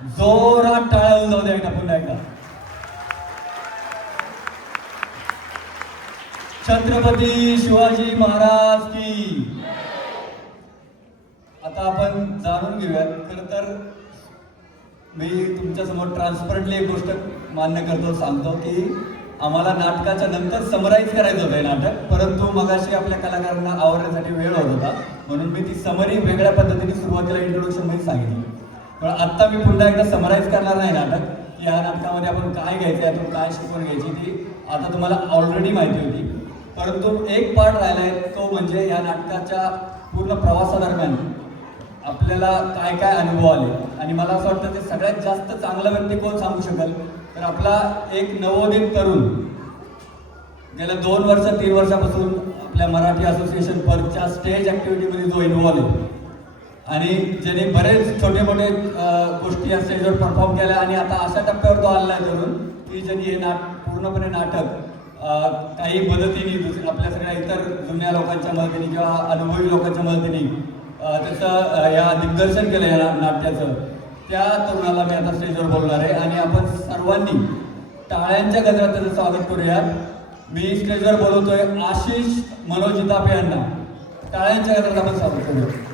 जोरात टाळ्या होऊन जाऊ द्या एकदा पुन्हा एकदा. छत्रपती शिवाजी महाराज की. आता आपण जाणून घेऊयात. खरं तर मी तुमच्या समोर ट्रान्सपरंटली एक गोष्ट मान्य करतो, सांगतो की आम्हाला नाटकाच्या नंतर समराईज करायचं होतं हे नाटक, परंतु मगाशी आपल्या कलाकारांना आवडण्यासाठी वेळ होत होता म्हणून मी ती समरी वेगळ्या पद्धतीने सुरुवातीला इंट्रोडक्शन मध्ये सांगितली. पण आत्ता मी पुन्हा एकदा समराईज करणार नाही नाटक, की या नाटकामध्ये आपण काय घ्यायचं, यातून काय शिकवण घ्यायची ती आता तुम्हाला ऑलरेडी माहिती होती. परंतु एक पार्ट राहिला आहे, तो म्हणजे या नाटकाच्या पूर्ण प्रवासादरम्यान आपल्याला काय काय अनुभव आले. आणि मला असं वाटतं ते सगळ्यात जास्त चांगला व्यक्ती कोण सांगू शकेल तर आपला एक नवोदित तरुण, गेल्या 2 वर्ष 3 वर्षापासून आपल्या मराठी असोसिएशन परच्या स्टेज ॲक्टिव्हिटीमध्ये जो इन्व्हॉल्व आहे आणि ज्याने बरेच छोटे मोठे गोष्टी या स्टेजवर परफॉर्म केल्या आणि आता अशा टप्प्यावर तो आलेला आहे तरुण की ज्यांनी हे पूर्णपणे नाटक काही मदतीने आपल्या सगळ्या इतर जुन्या लोकांच्या मदतीने किंवा अनुभवी लोकांच्या मदतीने त्याचं या दिग्दर्शन केलं या नाट्याचं. त्या तरुणाला मी आता स्टेजवर बोलणार आहे आणि आपण सर्वांनी टाळ्यांच्या गजरात त्याचं स्वागत करूया. मी स्टेजवर बोलवतोय आशिष मनोज जितापे यांना. टाळ्यांच्या गजरात आपण स्वागत करूया.